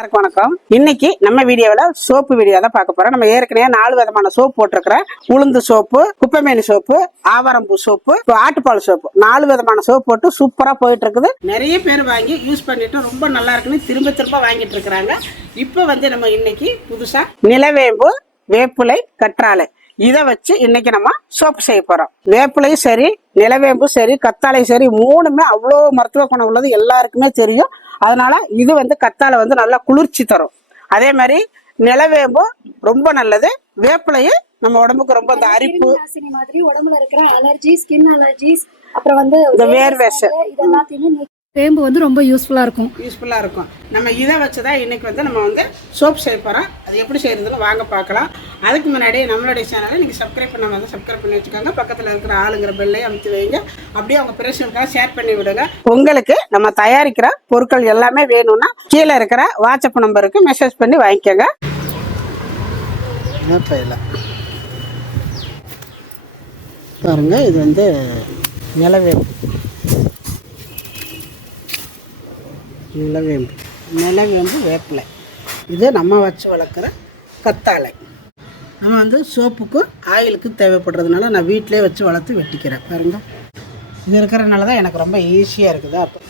எல்லாருக்கும் வணக்கம். இன்னைக்கு நம்ம வீடியோவில் சோப்பு வீடியோ தான் பார்க்க போறோம். நம்ம ஏற்கனவே நாலு விதமான சோப்பு போட்டிருக்கிறோம் உளுந்து சோப்பு குப்பைமேனி சோப்பு ஆவாரம்பூ சோப்பு இப்போ ஆட்டுப்பால் சோப்பு. நாலு விதமான சோப்பு போட்டு சூப்பராக போயிட்டு இருக்குது. நிறைய பேர் வாங்கி யூஸ் பண்ணிட்டு ரொம்ப நல்லா இருக்குன்னு திரும்ப திரும்ப வாங்கிட்டு இருக்கிறாங்க. இப்போ வந்து நம்ம இன்னைக்கு புதுசாக நிலவேம்பு வேப்பிலை கற்றாழை. இதை வச்சு இன்னைக்கு நம்ம சோப்பு செய்ய போறோம். வேப்பிலையும் சரி நிலவேம்பும் சரி கத்தாழையும் சரி மூணுமே அவ்வளோ மருத்துவ குணம் உள்ளது எல்லாருக்குமே தெரியும். அதனால இது வந்து கத்தாழை வந்து நல்லா குளிர்ச்சி தரும். அதே மாதிரி நிலவேம்பு ரொம்ப நல்லது. வேப்பிலையும் நம்ம உடம்புக்கு ரொம்ப இந்த அரிப்பு. மாதிரி உடம்புல இருக்கிற அலர்ஜி ஸ்கின் அலர்ஜிஸ் அப்புறம் வந்து இந்த வேர்வேஷ இது எல்லாத்தையுமே வேம்பு வந்து ரொம்ப யூஸ்ஃபுல்லா இருக்கும். யூஸ்ஃபுல்லாக இருக்கும். நம்ம இதை வச்சு தான் இன்னைக்கு வந்து நம்ம வந்து சோப் செய்ய போகிறோம் அது எப்படி செய்யறதுன்னு வாங்க பார்க்கலாம். அதுக்கு முன்னாடி நம்மளுடைய சேனலை நீங்கள் சப்ஸ்கிரைப் பண்ணாம வந்து சப்ஸ்கிரைப் பண்ணி வச்சுக்கோங்க. பக்கத்தில் இருக்கிற ஆளுங்கிற பெல்லையும் அமுத்தி வைங்க. அப்படியே அவங்க பிரச்சனைக்காக ஷேர் பண்ணி விடுங்க. உங்களுக்கு நம்ம தயாரிக்கிற பொருட்கள் எல்லாமே வேணும்னா கீழே இருக்கிற வாட்ஸ்அப் நம்பருக்கு மெசேஜ் பண்ணி வாங்கிக்கோங்க. பாருங்க இது வந்து நிலவேம்பு நிலவேம்பு நிலவேம்பு வேப்பிலை. இது நம்ம வச்சு வளர்க்குற கத்தாழை. நம்ம வந்து சோப்புக்கும் ஆயிலுக்கும் தேவைப்படுறதுனால நான் வீட்டிலே வச்சு வளர்த்து வெட்டிக்கிறேன். பாருங்க. இது இருக்கிறனால தான் எனக்கு ரொம்ப ஈஸியாக இருக்குது. அப்போ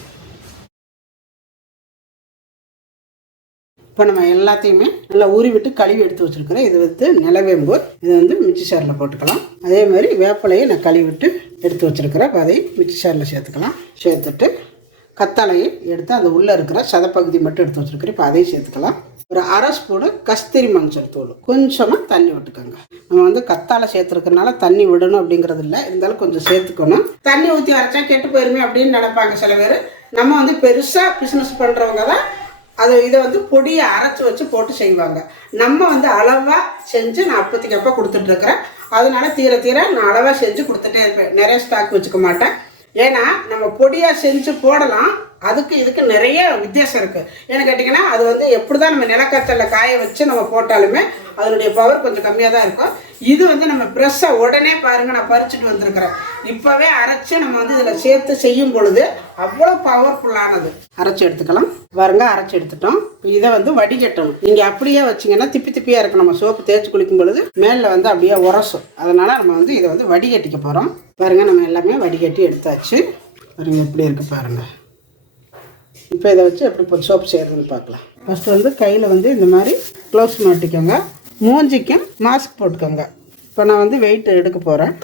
இப்போ நம்ம எல்லாத்தையுமே நல்லா ஊறி விட்டு கழுவி எடுத்து வச்சுருக்கிறேன். இது வந்து நிலவேம்பு. இது வந்து மிக்சி சாரில் போட்டுக்கலாம். அதே மாதிரி வேப்பிலையை நான் கழுவி விட்டு எடுத்து வச்சுருக்கிறேன். இப்போ அதையும் மிக்சி சாரில் சேர்த்துக்கலாம். சேர்த்துட்டு கத்தாழையும் எடுத்து அந்த உள்ளே இருக்கிற சதப்பகுதி மட்டும் எடுத்து வச்சுருக்கிறேன். இப்போ அதையும் சேர்த்துக்கலாம். ஒரு அரை ஸ்பூனு கஸ்தூரி மஞ்சள் தூள். கொஞ்சமாக தண்ணி விட்டுக்கோங்க. நம்ம வந்து கத்தாழை சேர்த்துருக்கறனால தண்ணி விடணும் அப்படிங்கிறது இல்லை. இருந்தாலும் கொஞ்சம் சேர்த்துக்கணும். தண்ணி ஊற்றி அரைச்சா கெட்டு போயிருமே அப்படின்னு நினைப்பாங்க சில பேர். நம்ம வந்து பெருசாக பிஸ்னஸ் பண்ணுறவங்க தான் அது இதை வந்து பொடியை அரைச்சி வச்சு போட்டு செய்வாங்க. நம்ம வந்து அளவாக செஞ்சு நான் அப்பத்துக்கு அப்போ கொடுத்துட்ருக்குறேன் அதனால தீர தீர நான் அளவாக செஞ்சு கொடுத்துட்டே இருப்பேன். நிறைய ஸ்டாக் வச்சுக்க மாட்டேன். ஏன்னா நம்ம பொடியாக செஞ்சு போடலாம். அதுக்கு இதுக்கு நிறைய வித்தியாசம் இருக்குது ஏன்னு கேட்டிங்கன்னா அது வந்து எப்படி தான் நம்ம நிலக்கத்தல காய வச்சு நம்ம போட்டாலுமே அதனுடைய பவர் கொஞ்சம் கம்மியாக தான் இருக்கும். இது வந்து நம்ம ப்ரெஸ்ஸை உடனே பாருங்கள் நான் பறிச்சுட்டு வந்திருக்கிறேன். இப்போவே அரைச்சி நம்ம வந்து இதில் சேர்த்து செய்யும் பொழுது அவ்வளோ பவர்ஃபுல்லானது அரைச்சி எடுத்துக்கலாம். பாருங்க அரைச்சி எடுத்துட்டோம். இதை வந்து வடிகட்டணும். நீங்கள் அப்படியே வச்சிங்கன்னா திப்பி திப்பியாக இருக்கும். நம்ம சோப்பு தேய்ச்சி குளிக்கும் பொழுது மேலில் வந்து அப்படியே உரசும். அதனால் நம்ம வந்து இதை வந்து வடிகட்டிக்க போகிறோம் பாருங்கள் நம்ம எல்லாமே வடிகட்டி எடுத்தாச்சு. பாருங்கள் எப்படி இருக்குது பாருங்கள் இப்போ இதை வச்சு எப்படி இப்போ சோப்பு செய்கிறதுன்னு பார்க்கலாம். ஃபஸ்ட்டு வந்து கையில் வந்து இந்த மாதிரி க்ளவுஸ் மாட்டிக்கோங்க. மூஞ்சிக்கும் மாஸ்க் போட்டுக்கோங்க. இப்போ நான் வந்து வெயிட் எடுக்க போகிறேன்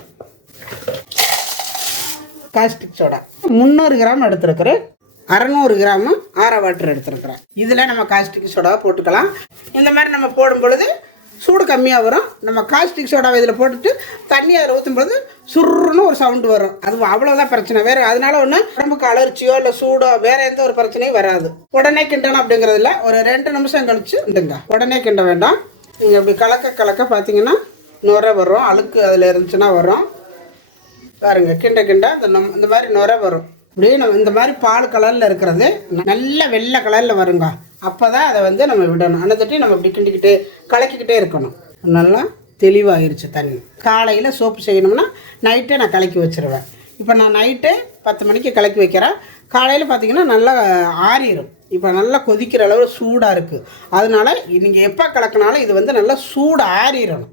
காஸ்டிக் சோடா முந்நூறு கிராம் எடுத்துருக்குறேன். அறநூறு கிராமு ஆர வாட்டர் எடுத்துருக்குறேன். இதில் நம்ம காஸ்டிக் சோடாவை போட்டுக்கலாம். இந்த மாதிரி நம்ம போடும் பொழுது சூடு கம்மியாக வரும். நம்ம காஸ்டிக் சோடாவை இதில் போட்டுட்டு தண்ணி அதில் ஊற்றும்பொழுது சுருன்னு ஒரு சவுண்டு வரும். அது அவ்வளோதான் பிரச்சனை. வேறு அதனால ஒன்று உடம்புக்கு அலர்ச்சியோ இல்லை சூடோ வேறு எந்த ஒரு பிரச்சனையும் வராது. உடனே கிண்டணும் அப்படிங்கிறதுல ஒரு ரெண்டு நிமிஷம் கழிச்சு கிண்டுங்க உடனே கிண்ட வேண்டாம். நீங்கள் இப்படி கலக்க கலக்க பார்த்தீங்கன்னா நுரை வரும். அழுக்கு அதில் இருந்துச்சுன்னா வரும். பாருங்க கிண்ட கிண்ட இந்த இந்த மாதிரி நுரை வரும். அப்படியே நம்ம இந்த மாதிரி பால் கலரில் இருக்கிறது நல்ல வெள்ளை கலரில் வருங்க. அப்போ தான் அதை வந்து நம்ம விடணும். அந்த நம்ம இப்படி கிண்டிக்கிட்டே கலக்கிக்கிட்டே இருக்கணும். நல்லா தெளிவாயிருச்சு தண்ணி. காலையில் சோப்பு செய்யணும்னா நைட்டே நான் கலக்கி வச்சிருவேன். இப்போ நான் நைட்டு பத்து மணிக்கு கலக்கி வைக்கிறேன். காலையில் பார்த்தீங்கன்னா நல்லா ஆறிடும் இப்போ நல்லா கொதிக்கிற அளவு சூடாக இருக்குது அதனால நீங்கள் எப்போ கலக்கினாலும் இது வந்து நல்லா சூடு ஆறிடணும்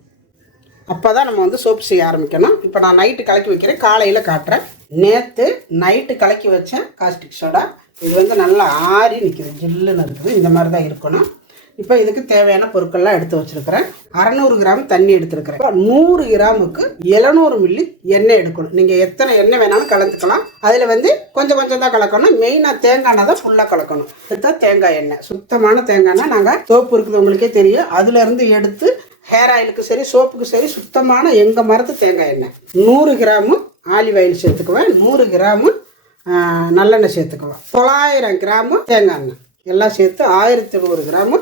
அப்போ தான் நம்ம வந்து சோப்பு செய்ய ஆரம்பிக்கணும். இப்போ நான் நைட்டு கலக்கி வைக்கிறேன். காலையில் காட்டுறேன். நேற்று நைட்டு கலக்கி வச்சேன் காஸ்டிக் சோடா இது வந்து நல்லா ஆறி நிற்கிது ஜில்லுன்னு இருக்குது. இந்த மாதிரி தான் இருக்கணும். இப்போ இதுக்கு தேவையான பொருட்கள்லாம் எடுத்து வச்சுருக்கிறேன். அறநூறு கிராம் தண்ணி எடுத்துருக்கிறேன். இப்போ நூறு கிராமுக்கு எழுநூறு மில்லி எண்ணெய் எடுக்கணும். நீங்கள் எத்தனை எண்ணெய் வேணாலும் கலந்துக்கலாம். அதில் வந்து கொஞ்சம் கொஞ்சம் தான் கலக்கணும். மெயினாக தேங்காய் எண்ணெய் தான் ஃபுல்லாக கலக்கணும். இதுதான் தேங்காய் எண்ணெய். சுத்தமான தேங்காய் எண்ணெய். நாங்கள் தோப்பு இருக்குது. உங்களுக்கே தெரியும். அதுலேருந்து எடுத்து ஹேர் ஆயிலுக்கு சரி சோப்புக்கு சரி சுத்தமான எங்கள் மரத்து தேங்காய் எண்ணெய். நூறு கிராமு ஆலிவ் ஆயில் சேர்த்துக்குவேன். நூறு கிராமு நல்லெண்ணெய் சேர்த்துக்குவேன். தொள்ளாயிரம் கிராமு தேங்காய் எண்ணெய். எல்லாம் சேர்த்து ஆயிரத்தி நூறு கிராமு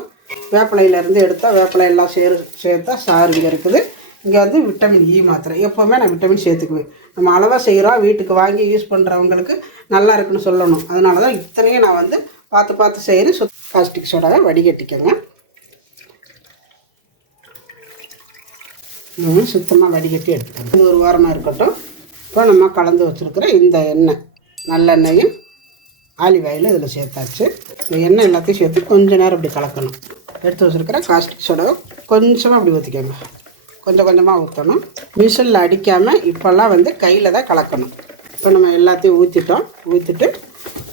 வேப்பிலையிலேருந்து எடுத்தால் வேப்பிலை எல்லாம் சேரு சேர்த்தா சாறு இங்கே இருக்குது. இங்கே வந்து விட்டமின் இ e மாத்திரை. எப்போவுமே நான் விட்டமின் சேர்த்துக்குவேன். நம்ம அளவாக செய்கிறோம் வீட்டுக்கு வாங்கி யூஸ் பண்ணுறவங்களுக்கு நல்லா இருக்குன்னு சொல்லணும். அதனால தான் இத்தனையும் நான் வந்து பார்த்து பார்த்து செய்கிறேன் சுத் காஸ்டிக் சோடாவை வடிகட்டிக்கோங்க. நம்ம சுத்தமாக வடிகட்டி எடுத்துக்கணும். இது ஒரு வாரமாக இருக்கட்டும். இப்போ நம்ம கலந்து வச்சுருக்கிற இந்த எண்ணெய் நல்லெண்ணெயும் ஆலிவ் ஆயில் இதில் சேர்த்தாச்சு. இந்த எண்ணெய் எல்லாத்தையும் சேர்த்து கொஞ்சம் நேரம் இப்படி கலக்கணும். எடுத்து வச்சுருக்கிற காஸ்டிக் சோடாவை கொஞ்சமாக அப்படி ஊற்றிக்கோங்க கொஞ்சம் கொஞ்சமாக ஊற்றணும் மிஷினில் அடிக்காமல் இப்போல்லாம் வந்து கையில் தான் கலக்கணும். இப்போ நம்ம எல்லாத்தையும் ஊற்றிட்டோம் ஊற்றிட்டு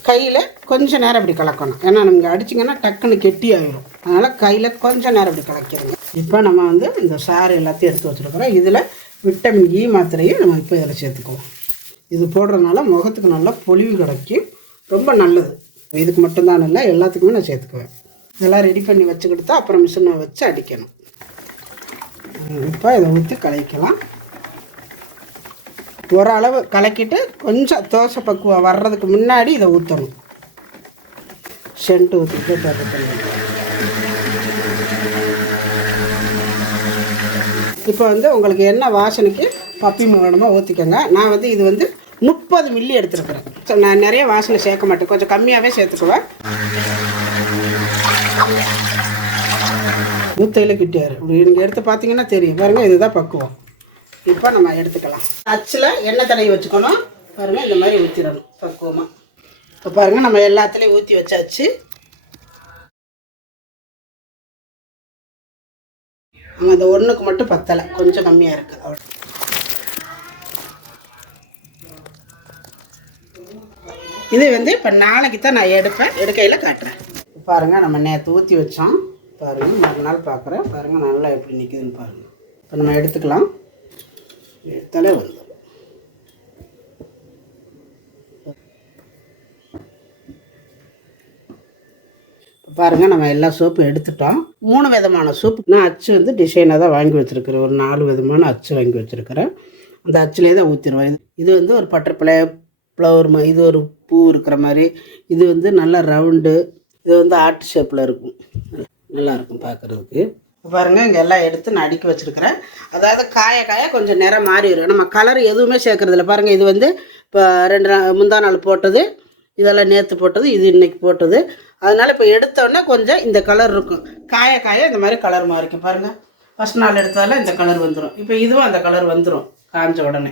கையில் கொஞ்சம் நேரம் இப்படி கலக்கணும். ஏன்னா நமக்கு அடிச்சிங்கன்னா டக்குன்னு கெட்டி ஆயிரும் அதனால் கையில் கொஞ்ச நேரம் இப்படி கலக்கிடுங்க. இப்போ நம்ம வந்து இந்த சாறு எல்லாத்தையும் எடுத்து வச்சுருக்குறோம். இதில் விட்டமின் இ e மாத்திரையும் நம்ம இப்போ இதில் சேர்த்துக்குவோம். இது போடுறதுனால முகத்துக்கு நல்லா பொலிவு கிடைக்கும். ரொம்ப நல்லது. இதுக்கு மட்டும்தான் இல்லை எல்லாத்துக்குமே நான் சேர்த்துக்குவேன். இதெல்லாம் ரெடி பண்ணி வச்சுக்கிட்டு தான் அப்புறம் மிஷினை வச்சு அடிக்கணும். இப்போ இதை ஊற்றி கலக்கலாம் ஓரளவு கலக்கிட்டு கொஞ்சம் தோசை பக்குவம் வர்றதுக்கு முன்னாடி இதை ஊற்றணும் சென்ட்டு ஊற்றிட்டு பார்த்துக்கலாம் இப்போ வந்து உங்களுக்கு என்ன வாசனைக்கு பப்பி வேணுமோ ஊற்றிக்கோங்க நான் வந்து இது வந்து முப்பது மில்லி எடுத்துருக்குறேன். ஸோ நான் நிறைய வாசனை சேர்க்க மாட்டேன். கொஞ்சம் கம்மியாகவே சேர்த்துக்குவேன். நூத்தையில் கிட்டியாரு. நீங்கள் எடுத்து பார்த்தீங்கன்னா தெரியும். பாருங்கள் இதுதான் பக்குவம். இப்போ நம்ம எடுத்துக்கலாம். அச்சில் எண்ணெய் தடவி வச்சுக்கணும். பாருங்கள் இந்த மாதிரி ஊற்றிடணும் பக்குவமாக இப்போ பாருங்கள் நம்ம எல்லாத்துலேயும் ஊற்றி வச்சாச்சு. அந்த ஒன்றுக்கு மட்டும் பத்தலை. கொஞ்சம் கம்மியாக இருக்குது அவ்வளோ இது வந்து இப்போ நாளைக்கு தான் நான் எடுப்பேன். எடுக்கையில் காட்டுறேன். பாருங்கள் நம்ம நேற்று ஊற்றி வச்சோம். பாருங்கள் மறுநாள் பார்க்குறேன் பாருங்கள் நல்லா எப்படி நிற்குதுன்னு பாருங்கள் இப்போ நம்ம எடுத்துக்கலாம். எடுத்தாலே வந்து பாருங்கள் நம்ம எல்லா சோப்பும் எடுத்துட்டோம். மூணு விதமான சோப்பு நான் அச்சு வந்து டிசைனாக தான் வாங்கி வச்சுருக்கிறேன். ஒரு நாலு விதமான அச்சு வாங்கி வச்சுருக்கிறேன். அந்த அச்சுலேயே தான் ஊற்றிடுவேன் இது இது வந்து ஒரு பட்டர்ஃப்ளை ஃப்ளவர் மா இது ஒரு பூ இருக்கிற மாதிரி. இது வந்து நல்லா ரவுண்டு இது வந்து ஆர்ட் ஷேப்பில் இருக்கும். நல்லா இருக்கும் பார்க்குறதுக்கு பாருங்கள் இங்கே எல்லாம் எடுத்து நான் அடுக்கி வச்சுருக்கிறேன். அதாவது காய காய கொஞ்சம் நிறம் மாறிடும். நம்ம கலர் எதுவுமே சேர்க்குறதில்ல. பாருங்கள் இது வந்து இப்போ ரெண்டு நாள் முந்தா நாள் போட்டது. இதெல்லாம் நேற்று போட்டது இது இன்னைக்கு போட்டது. அதனால் இப்போ எடுத்தோடனே கொஞ்சம் இந்த கலர் இருக்கும். காய காய இந்த மாதிரி கலர் மாறிக்கும். பாருங்கள் ஃபஸ்ட் நாள் எடுத்ததெல்லாம் இந்த கலர் வந்துடும் இப்போ இதுவும் அந்த கலர் வந்துடும் காஞ்ச உடனே.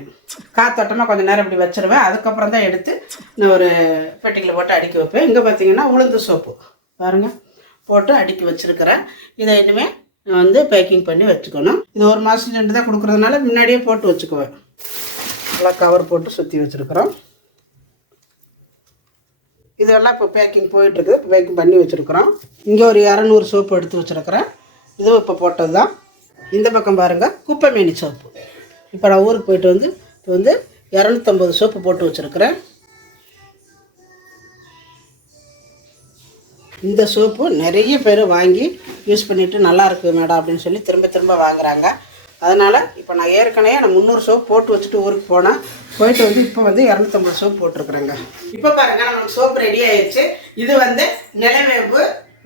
காத்தோட்டமாக கொஞ்சம் நேரம் இப்படி வச்சிருவேன். அதுக்கப்புறம் தான் எடுத்து நான் ஒரு பெட்டிக்கில் போட்டு அடுக்கி வைப்பேன். இங்கே பார்த்தீங்கன்னா உளுந்து சோப்பு. பாருங்கள் போட்டு அடுக்கி வச்சுருக்கிறேன். இதை இனிமேல் நான் வந்து பேக்கிங் பண்ணி வச்சுக்கணும். இது ஒரு மாதம் ரெண்டு தான் கொடுக்குறதுனால முன்னாடியே போட்டு வச்சுக்குவேன். நல்லா கவர் போட்டு சுற்றி வச்சுருக்குறோம். இதெல்லாம் இப்போ பேக்கிங் போயிட்டுருக்கு. இப்போ பேக்கிங் பண்ணி வச்சுருக்குறோம். இங்கே ஒரு இரநூறு சோப்பு எடுத்து வச்சுருக்கிறேன். இதுவும் இப்போ போட்டது தான் இந்த பக்கம் பாருங்கள் குப்பைமேனி சோப்பு இப்போ நான் ஊருக்கு போயிட்டு வந்து இப்போ வந்து இரநூத்தம்பது சோப்பு போட்டு வச்சுருக்குறேன். இந்த சோப்பு நிறைய பேர் வாங்கி யூஸ் பண்ணிவிட்டு நல்லாயிருக்கு மேடம் அப்படின்னு சொல்லி திரும்ப திரும்ப வாங்குறாங்க. அதனால் இப்போ நான் ஏற்கனவே நான் முந்நூறு சோப் போட்டு வச்சுட்டு ஊருக்கு போனேன். போயிட்டு வந்து இப்போ வந்து இரநூத்தம்பது சோப் போட்டிருக்குறேங்க. இப்போ பாருங்க நமக்கு சோப்பு ரெடி ஆயிடுச்சு இது வந்து நிலவேம்பு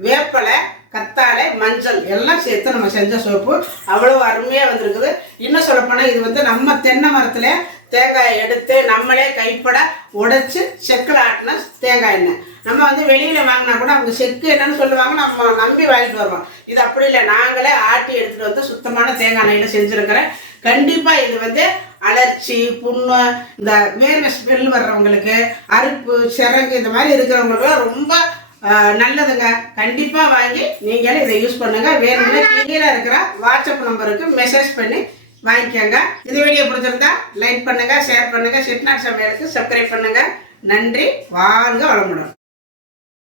வேப்பலை கத்தாழை மஞ்சள் எல்லாம் சேர்த்து நம்ம செஞ்ச சோப்பு. அவ்வளோ அருமையாக வந்திருக்குது. இன்னும் சொல்லப்போனால் இது வந்து நம்ம தென்னை மரத்தில் தேங்காயை எடுத்து நம்மளே கைப்பட உடைச்சு செக்கில் ஆட்டின தேங்காய் எண்ணெய். நம்ம வந்து வெளியில் வாங்கினா கூட அவங்க செக்கு என்னன்னு சொல்லுவாங்க நம்ம நம்பி வாங்கிட்டு வருவோம். இது அப்படி இல்லை நாங்களே ஆட்டி எடுத்துகிட்டு வந்து சுத்தமான தேங்காய் எண்ணெயில் செஞ்சுருக்கிறேன். கண்டிப்பாக இது வந்து அலர்ச்சி புண்ணு இந்த வேர்வை ஸ்மெல் வர்றவங்களுக்கு அறுப்பு சிறங்கு இந்த மாதிரி இருக்கிறவங்களுக்கு ரொம்ப நல்லதுங்க. கண்டிப்பாக வாங்கி நீங்களும் இதை யூஸ் பண்ணுங்க. வேணும்னா கீழே இருக்கிற வாட்ஸ்அப் நம்பருக்கு மெசேஜ் பண்ணி வாங்கிக்கோங்க. இந்த வீடியோ பிடிச்சிருந்தா லைக் பண்ணுங்க ஷேர் பண்ணுங்க. சிட்நாட் சமையலுக்கு சப்ஸ்கிரைப் பண்ணுங்க. நன்றி. வாழ்க வளமுடன்.